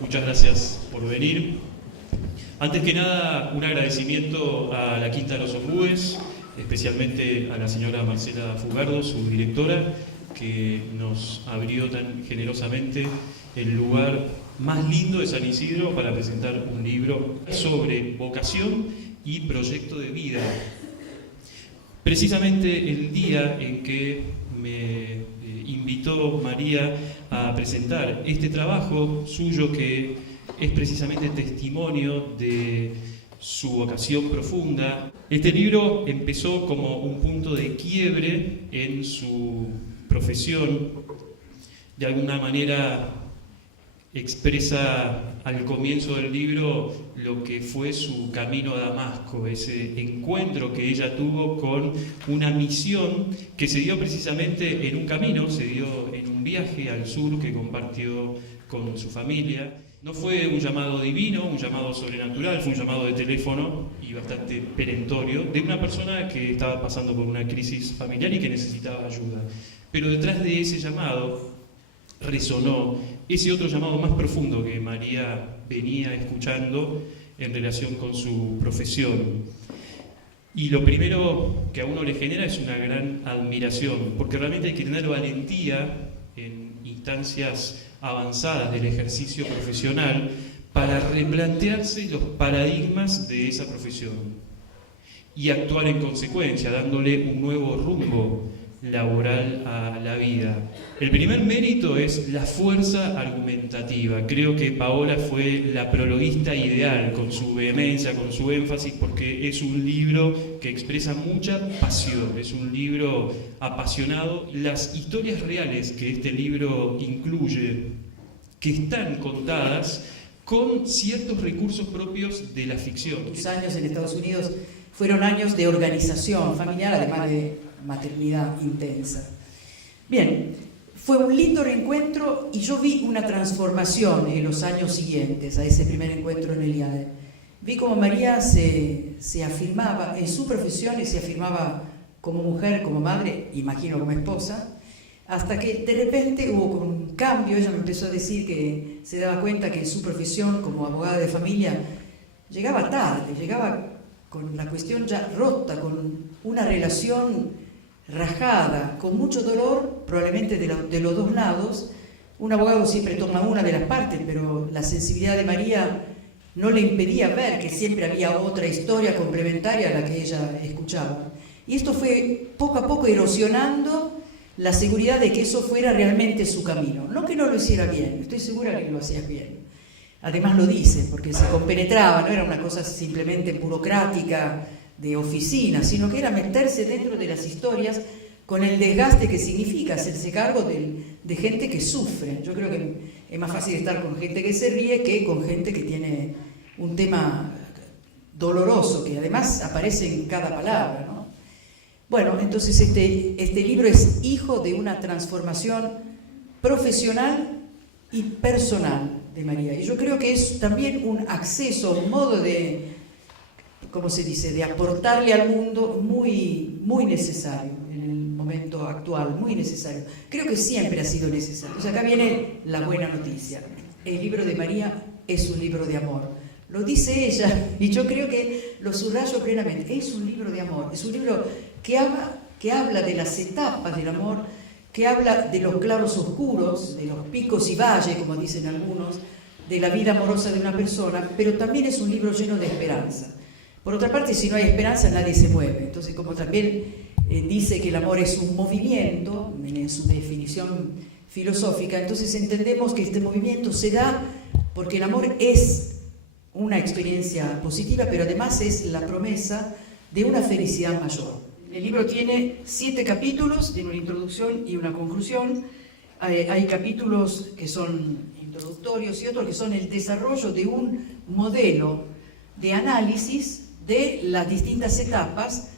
Muchas gracias por venir. Antes que nada, un agradecimiento a la Quinta de los Ombúes, especialmente a la señora Marcela Fugardo, su directora, que nos abrió tan generosamente el lugar más lindo de San Isidro para presentar un libro sobre vocación y proyecto de vida. Precisamente el día en que me invitó María a presentar este trabajo suyo, que es precisamente testimonio de su vocación profunda. Este libro empezó como un punto de quiebre en su profesión. De alguna manera expresa al comienzo del libro lo que fue su camino a Damasco, ese encuentro que ella tuvo con una misión que se dio precisamente en un camino, se dio en un viaje al sur que compartió con su familia. No fue un llamado divino, un llamado sobrenatural, fue un llamado de teléfono y bastante perentorio de una persona que estaba pasando por una crisis familiar y que necesitaba ayuda. Pero detrás de ese llamado resonó ese otro llamado más profundo que María venía escuchando en relación con su profesión. Y lo primero que a uno le genera es una gran admiración, porque realmente hay que tener valentía en instancias avanzadas del ejercicio profesional para replantearse los paradigmas de esa profesión y actuar en consecuencia, dándole un nuevo rumbo laboral a la vida. El primer mérito es la fuerza argumentativa. Creo que Paola fue la prologuista ideal, con su vehemencia, con su énfasis, porque es un libro que expresa mucha pasión, es un libro apasionado. Las historias reales que este libro incluye, que están contadas con ciertos recursos propios de la ficción. Tus años en Estados Unidos fueron años de organización familiar, además de maternidad intensa. Bien, fue un lindo reencuentro y yo vi una transformación en los años siguientes a ese primer encuentro en el IADE. Vi cómo María se afirmaba en su profesión y se afirmaba como mujer, como madre, imagino como esposa, hasta que de repente hubo un cambio. Ella me empezó a decir que se daba cuenta que en su profesión como abogada de familia llegaba tarde, llegaba con la cuestión ya rota, con una relación rajada, con mucho dolor, probablemente de los dos lados. Un abogado siempre toma una de las partes, pero la sensibilidad de María no le impedía ver que siempre había otra historia complementaria a la que ella escuchaba. Y esto fue poco a poco erosionando la seguridad de que eso fuera realmente su camino. No que no lo hiciera bien, estoy segura que lo hacía bien. Además lo dice, porque se compenetraba, no era una cosa simplemente burocrática de oficina, sino que era meterse dentro de las historias con el desgaste que significa hacerse cargo de gente que sufre. Yo creo que es más fácil estar con gente que se ríe que con gente que tiene un tema doloroso, que además aparece en cada palabra, ¿no? Bueno, entonces este libro es hijo de una transformación profesional y personal de María. Y yo creo que es también un acceso, un modo de, ¿cómo se dice?, de aportarle al mundo muy, muy necesario en el momento actual, muy necesario. Creo que siempre ha sido necesario. O sea, acá viene la buena noticia. El libro de María es un libro de amor. Lo dice ella, y yo creo que lo subrayo plenamente. Es un libro de amor, es un libro que habla de las etapas del amor, que habla de los claros oscuros, de los picos y valles, como dicen algunos, de la vida amorosa de una persona, pero también es un libro lleno de esperanza. Por otra parte, si no hay esperanza, nadie se mueve. Entonces, como también dice que el amor es un movimiento, en su definición filosófica, entonces entendemos que este movimiento se da porque el amor es una experiencia positiva, pero además es la promesa de una felicidad mayor. El libro tiene 7 capítulos, tiene una introducción y una conclusión. Hay capítulos que son introductorios y otros que son el desarrollo de un modelo de análisis de las distintas etapas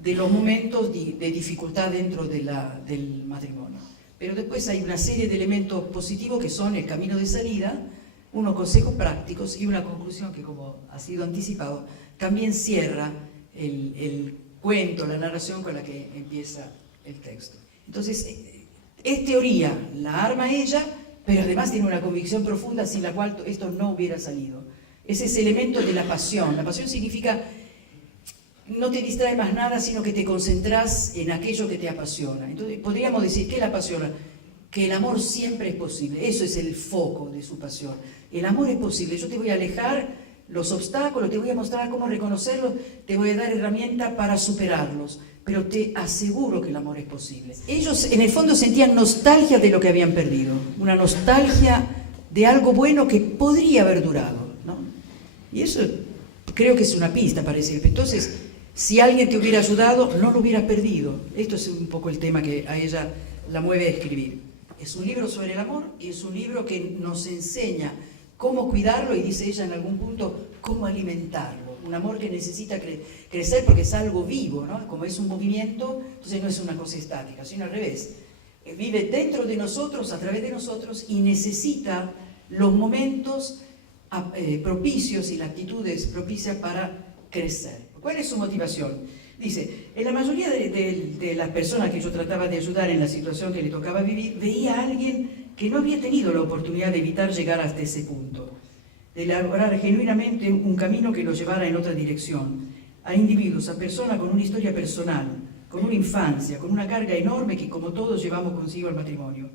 de los momentos de dificultad dentro del matrimonio. Pero después hay una serie de elementos positivos que son el camino de salida, unos consejos prácticos y una conclusión que, como ha sido anticipado, también cierra el cuento, la narración con la que empieza el texto. Entonces, es teoría, la arma ella, pero además tiene una convicción profunda sin la cual esto no hubiera salido. Es ese elemento de la pasión. La pasión significa no te distrae más nada, sino que te concentras en aquello que te apasiona. Entonces, podríamos decir, ¿qué la apasiona? Que el amor siempre es posible. Eso es el foco de su pasión. El amor es posible. Yo te voy a alejar los obstáculos, te voy a mostrar cómo reconocerlos, te voy a dar herramientas para superarlos, pero te aseguro que el amor es posible. Ellos en el fondo sentían nostalgia de lo que habían perdido, una nostalgia de algo bueno que podría haber durado, ¿no? Y eso creo que es una pista para decir, entonces, si alguien te hubiera ayudado, no lo hubieras perdido. Esto es un poco el tema que a ella la mueve a escribir. Es un libro sobre el amor y es un libro que nos enseña cómo cuidarlo y, dice ella en algún punto, cómo alimentarlo. Un amor que necesita crecer porque es algo vivo, ¿no? Como es un movimiento, entonces no es una cosa estática, sino al revés. Vive dentro de nosotros, a través de nosotros, y necesita los momentos propicios y las actitudes propicias para crecer. ¿Cuál es su motivación? Dice, en la mayoría de las personas que yo trataba de ayudar en la situación que le tocaba vivir, veía a alguien que no había tenido la oportunidad de evitar llegar hasta ese punto, de elaborar genuinamente un camino que lo llevara en otra dirección, a individuos, a personas con una historia personal, con una infancia, con una carga enorme que como todos llevamos consigo al matrimonio.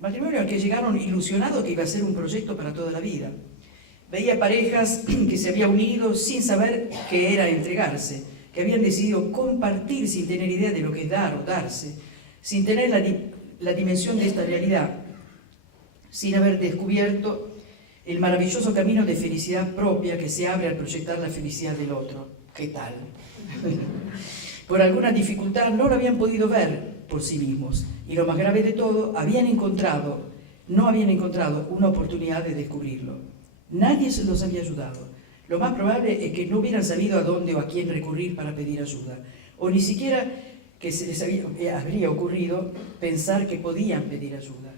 Matrimonio al que llegaron ilusionados que iba a ser un proyecto para toda la vida. Veía parejas que se habían unido sin saber qué era entregarse, que habían decidido compartir sin tener idea de lo que es dar o darse, sin tener la dimensión de esta realidad, sin haber descubierto el maravilloso camino de felicidad propia que se abre al proyectar la felicidad del otro. ¿Qué tal? Por alguna dificultad no lo habían podido ver por sí mismos, y lo más grave de todo, no habían encontrado una oportunidad de descubrirlo. Nadie se los había ayudado. Lo más probable es que no hubieran sabido a dónde o a quién recurrir para pedir ayuda, o ni siquiera que se les habría ocurrido pensar que podían pedir ayuda.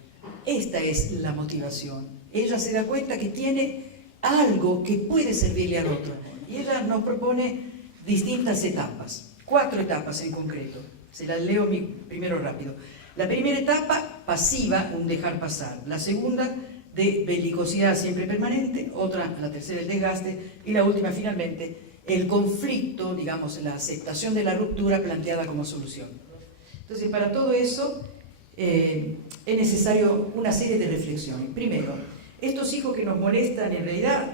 Esta es la motivación. Ella se da cuenta que tiene algo que puede servirle al otro. Y ella nos propone distintas etapas, 4 etapas en concreto. Se las leo primero rápido. La primera etapa, pasiva, un dejar pasar. La segunda, de belicosidad siempre permanente. Otra, la tercera, el desgaste. Y la última, finalmente, el conflicto, digamos, la aceptación de la ruptura planteada como solución. Entonces, para todo eso es necesario una serie de reflexiones. Primero, estos hijos que nos molestan, en realidad,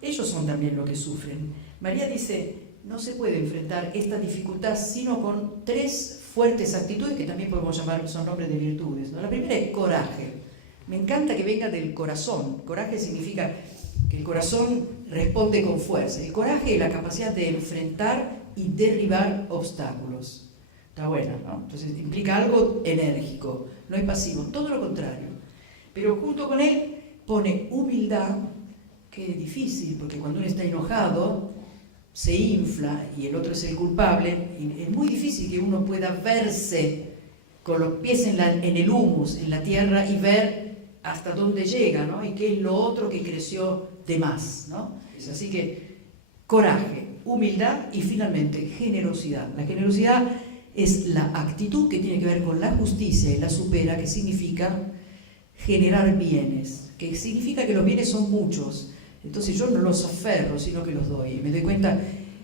ellos son también los que sufren. María dice, no se puede enfrentar esta dificultad sino con 3 fuertes actitudes que también podemos llamar, son nombres de virtudes, ¿no? La primera es coraje. Me encanta que venga del corazón. Coraje significa que el corazón responde con fuerza. El coraje es la capacidad de enfrentar y derribar obstáculos. Está bueno, ¿no? Entonces implica algo enérgico, no es pasivo, todo lo contrario. Pero junto con él pone humildad, que es difícil, porque cuando uno está enojado se infla y el otro es el culpable, y es muy difícil que uno pueda verse con los pies en el humus, en la tierra, y ver hasta dónde llega, ¿no? Y qué es lo otro que creció de más, ¿no? Así que coraje, humildad y finalmente generosidad. La generosidad es la actitud que tiene que ver con la justicia y la supera, que significa generar bienes, que significa que los bienes son muchos. Entonces yo no los aferro, sino que los doy. Me doy cuenta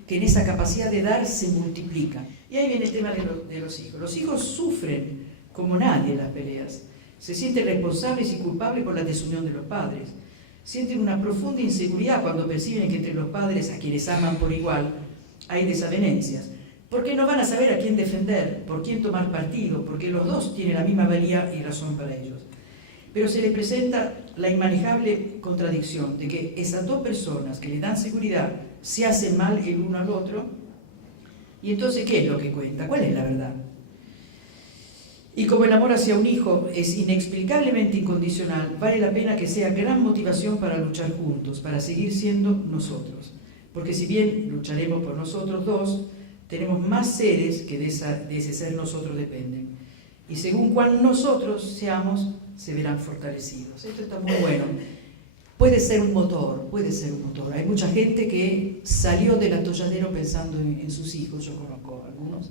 que en esa capacidad de dar se multiplica. Y ahí viene el tema de los hijos. Los hijos sufren como nadie en las peleas. Se sienten responsables y culpables por la desunión de los padres. Sienten una profunda inseguridad cuando perciben que entre los padres, a quienes aman por igual, hay desavenencias. Porque no van a saber a quién defender, por quién tomar partido, porque los dos tienen la misma valía y razón para ellos. Pero se les presenta la inmanejable contradicción de que esas 2 personas que le dan seguridad se hacen mal el uno al otro. Y entonces, ¿qué es lo que cuenta? ¿Cuál es la verdad? Y como el amor hacia un hijo es inexplicablemente incondicional, vale la pena que sea gran motivación para luchar juntos, para seguir siendo nosotros. Porque si bien lucharemos por nosotros 2, tenemos más seres que de ese ser nosotros dependen. Y según cuán nosotros seamos, se verán fortalecidos. Esto está muy bueno. Puede ser un motor, puede ser un motor. Hay mucha gente que salió del atolladero pensando en sus hijos. Yo conozco algunos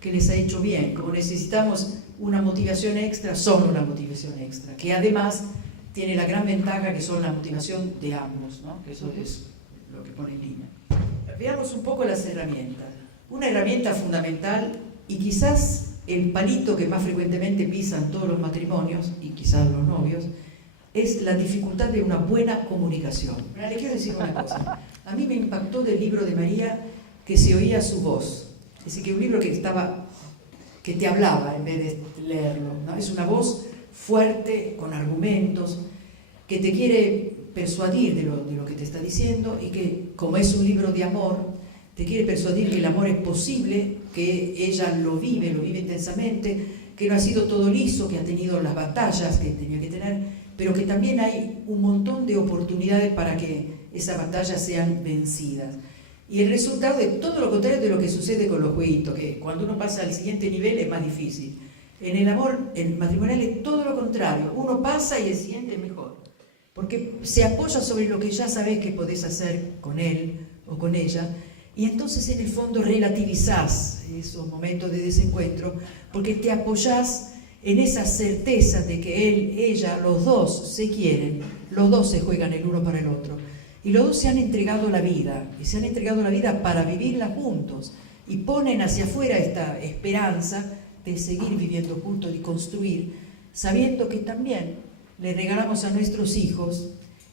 que les ha hecho bien. Como necesitamos una motivación extra, son una motivación extra, que además tiene la gran ventaja que son la motivación de ambos, ¿no? Que eso es lo que pone en línea. Veamos un poco las herramientas. Una herramienta fundamental, y quizás el palito que más frecuentemente pisan todos los matrimonios, y quizás los novios, es la dificultad de una buena comunicación. Ahora, le quiero decir una cosa. A mí me impactó del libro de María que se oía su voz. Es decir, que un libro que te hablaba en vez de leerlo, ¿no? Es una voz fuerte, con argumentos, que te quiere persuadir de lo que te está diciendo, y que, como es un libro de amor, te quiere persuadir que el amor es posible, que ella lo vive intensamente, que no ha sido todo liso, que ha tenido las batallas que tenía que tener, pero que también hay un montón de oportunidades para que esas batallas sean vencidas. Y el resultado de todo lo contrario de lo que sucede con los jueguitos, que cuando uno pasa al siguiente nivel es más difícil. En el amor, el matrimonial, es todo lo contrario. Uno pasa y el siguiente es mejor. Porque se apoya sobre lo que ya sabes que podés hacer con él o con ella, y entonces en el fondo relativizás esos momentos de desencuentro, porque te apoyás en esa certeza de que él, ella, los dos se quieren, los dos se juegan el uno para el otro, y los dos se han entregado la vida, y se han entregado la vida para vivirla juntos, y ponen hacia afuera esta esperanza de seguir viviendo juntos y construir, sabiendo que también le regalamos a nuestros hijos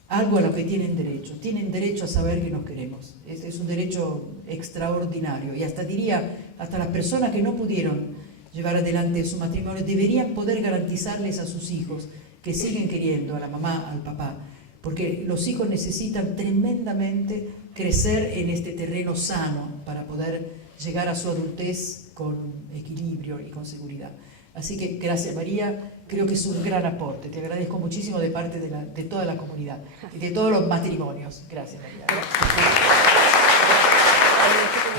algo a lo que tienen derecho a saber que nos queremos. Este es un derecho extraordinario, y hasta diría, hasta las personas que no pudieron llevar adelante su matrimonio deberían poder garantizarles a sus hijos que siguen queriendo a la mamá, al papá, porque los hijos necesitan tremendamente crecer en este terreno sano para poder llegar a su adultez con equilibrio y con seguridad. Así que gracias, María, creo que es un gran aporte. Te agradezco muchísimo de parte de toda la comunidad y de todos los matrimonios. Gracias, María.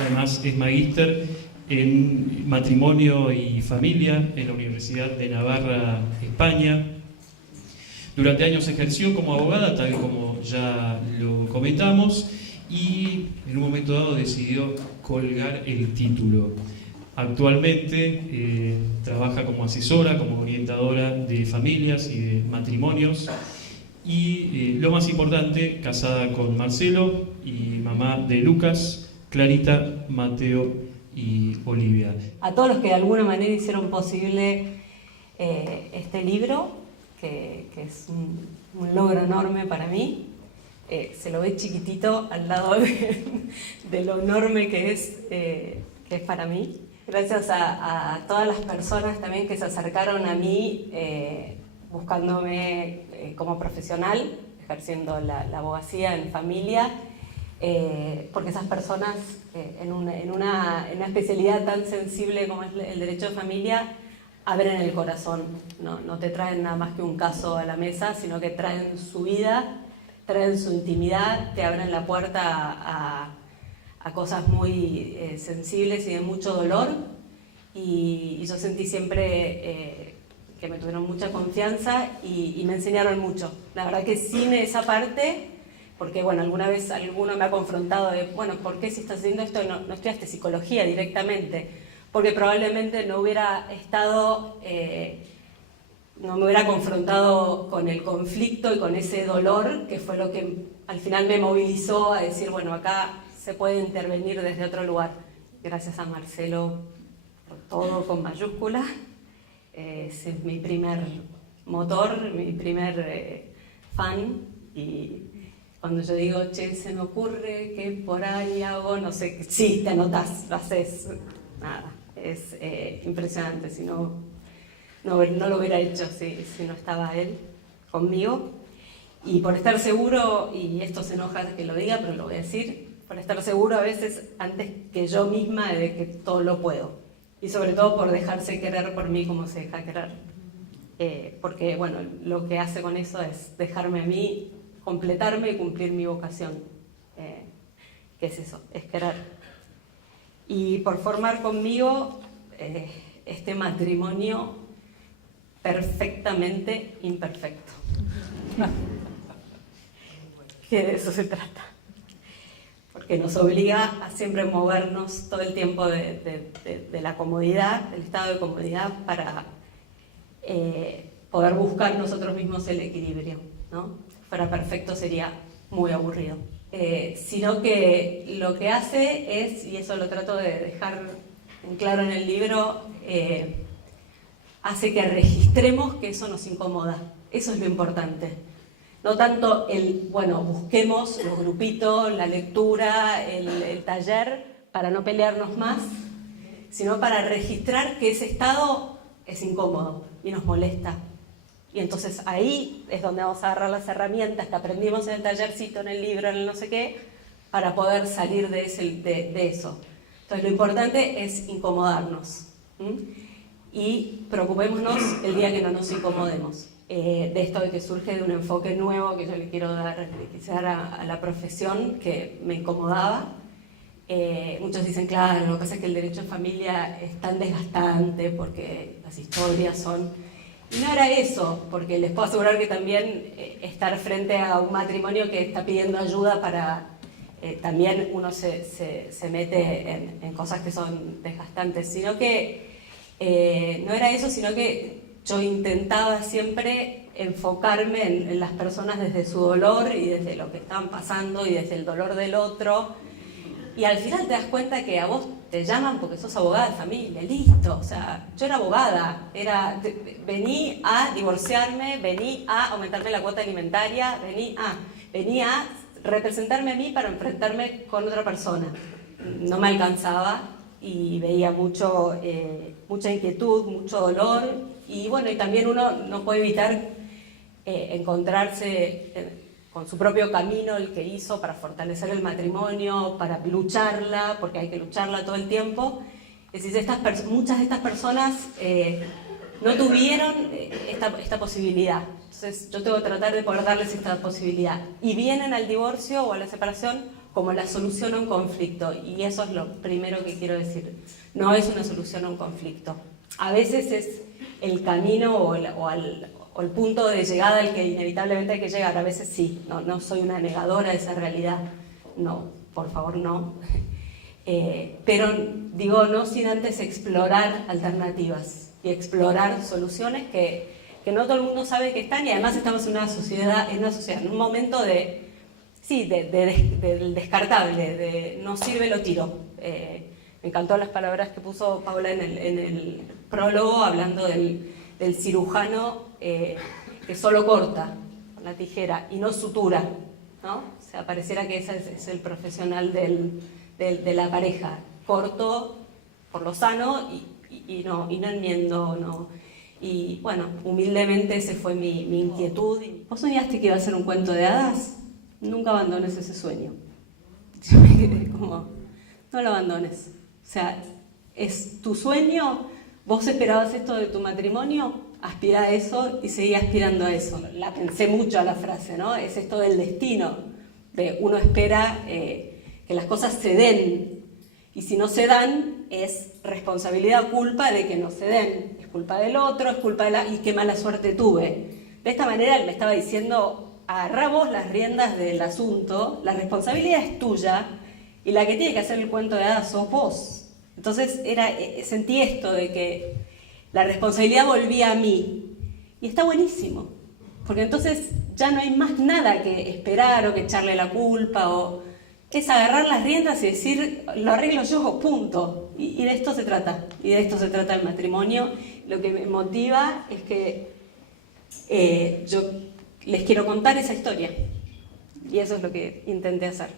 Además es magíster en matrimonio y familia en la Universidad de Navarra, España. Durante años ejerció como abogada, tal como ya lo comentamos, y en un momento dado decidió colgar el título. Actualmente trabaja como asesora, como orientadora de familias y de matrimonios, y lo más importante, casada con Marcelo y mamá de Lucas, Clarita, Mateo y Olivia. A todos los que de alguna manera hicieron posible este libro, que es un logro enorme para mí. Se lo ve chiquitito al lado de lo enorme que es para mí. Gracias a todas las personas también que se acercaron a mí buscándome como profesional, ejerciendo la abogacía en familia, porque esas personas en una especialidad tan sensible como es el derecho de familia abren el corazón, no te traen nada más que un caso a la mesa, sino que traen su vida, traen su intimidad, te abren la puerta a cosas muy sensibles y de mucho dolor, y yo sentí siempre que me tuvieron mucha confianza y me enseñaron mucho. La verdad que sin esa parte, porque bueno, alguna vez alguno me ha confrontado de, bueno, ¿por qué si estás haciendo esto no estudiaste psicología directamente? Porque probablemente no hubiera estado, no me hubiera confrontado con el conflicto y con ese dolor, que fue lo que al final me movilizó a decir, bueno, acá se puede intervenir desde otro lugar. Gracias a Marcelo por todo con mayúsculas. Es mi primer motor, mi primer fan, y cuando yo digo, che, se me ocurre que por ahí hago, no sé, sí, te anotás, lo haces, nada, es impresionante, si no lo hubiera hecho si no estaba él conmigo. Y por estar seguro, y esto se enoja que lo diga, pero lo voy a decir, por estar seguro a veces antes que yo misma de que todo lo puedo. Y sobre todo por dejarse querer por mí como se deja querer. Porque, bueno, lo que hace con eso es dejarme a mí completarme y cumplir mi vocación. ¿Qué es eso? Es querer. Y por formar conmigo este matrimonio perfectamente imperfecto. Que de eso se trata. Porque nos obliga a siempre movernos todo el tiempo de la comodidad, del estado de comodidad, para poder buscar nosotros mismos el equilibrio, ¿no? Si fuera perfecto sería muy aburrido. Sino que lo que hace es, y eso lo trato de dejar en claro en el libro, hace que registremos que eso nos incomoda. Eso es lo importante. No tanto busquemos los grupitos, la lectura, el taller, para no pelearnos más, sino para registrar que ese estado es incómodo y nos molesta. Y entonces ahí es donde vamos a agarrar las herramientas que aprendimos en el tallercito, en el libro, en el no sé qué, para poder salir de eso. Entonces lo importante es incomodarnos. Y preocupémonos el día que no nos incomodemos. De esto de que surge de un enfoque nuevo que yo le quiero dar quizá a la profesión, que me incomodaba. Muchos dicen, claro, lo que pasa es que el derecho de familia es tan desgastante porque las historias son... Y no era eso, porque les puedo asegurar que también estar frente a un matrimonio que está pidiendo ayuda para... también uno se mete en cosas que son desgastantes, sino que no era eso, sino que yo intentaba siempre enfocarme en las personas desde su dolor y desde lo que estaban pasando y desde el dolor del otro. Y al final te das cuenta que a vos te llaman porque sos abogada de familia, listo. O sea, yo era abogada, vení a divorciarme, vení a aumentarme la cuota alimentaria, vení a representarme a mí para enfrentarme con otra persona. No me alcanzaba y veía mucha inquietud, mucho dolor. Y bueno, y también uno no puede evitar encontrarse con su propio camino, el que hizo para fortalecer el matrimonio, para lucharla, porque hay que lucharla todo el tiempo. Es decir, muchas de estas personas no tuvieron esta posibilidad. Entonces yo tengo que tratar de poder darles esta posibilidad. Y vienen al divorcio o a la separación como la solución a un conflicto. Y eso es lo primero que quiero decir. No es una solución a un conflicto. A veces es el camino o el punto de llegada al que inevitablemente hay que llegar. A veces sí, no soy una negadora de esa realidad, no, por favor no. Pero digo, no sin antes explorar alternativas y explorar soluciones que no todo el mundo sabe que están, y además estamos en una sociedad, en un momento del descartable, de no sirve, lo tiro. Me encantó las palabras que puso Paula en el prólogo, hablando del cirujano que solo corta con la tijera y no sutura, ¿no? O sea, pareciera que ese es el profesional de la pareja. Corto por lo sano y no enmiendo, no. Y bueno, humildemente ese fue mi inquietud. ¿Vos soñaste que iba a ser un cuento de hadas? Nunca abandones ese sueño. Yo me quedé como, no lo abandones. O sea, es tu sueño. ¿Vos esperabas esto de tu matrimonio? Aspira a eso y seguí aspirando a eso. La pensé mucho a la frase, ¿no? Es esto del destino, de uno espera que las cosas se den, y si no se dan es responsabilidad o culpa de que no se den. Es culpa del otro, es culpa y qué mala suerte tuve. De esta manera él me estaba diciendo, agarrá vos las riendas del asunto, la responsabilidad es tuya y la que tiene que hacer el cuento de hadas sos vos. Entonces sentí esto de que la responsabilidad volvía a mí. Y está buenísimo, porque entonces ya no hay más nada que esperar o que echarle la culpa, es agarrar las riendas y decir, lo arreglo yo, punto. Y de esto se trata, y de esto se trata el matrimonio. Lo que me motiva es que yo les quiero contar esa historia, y eso es lo que intenté hacer.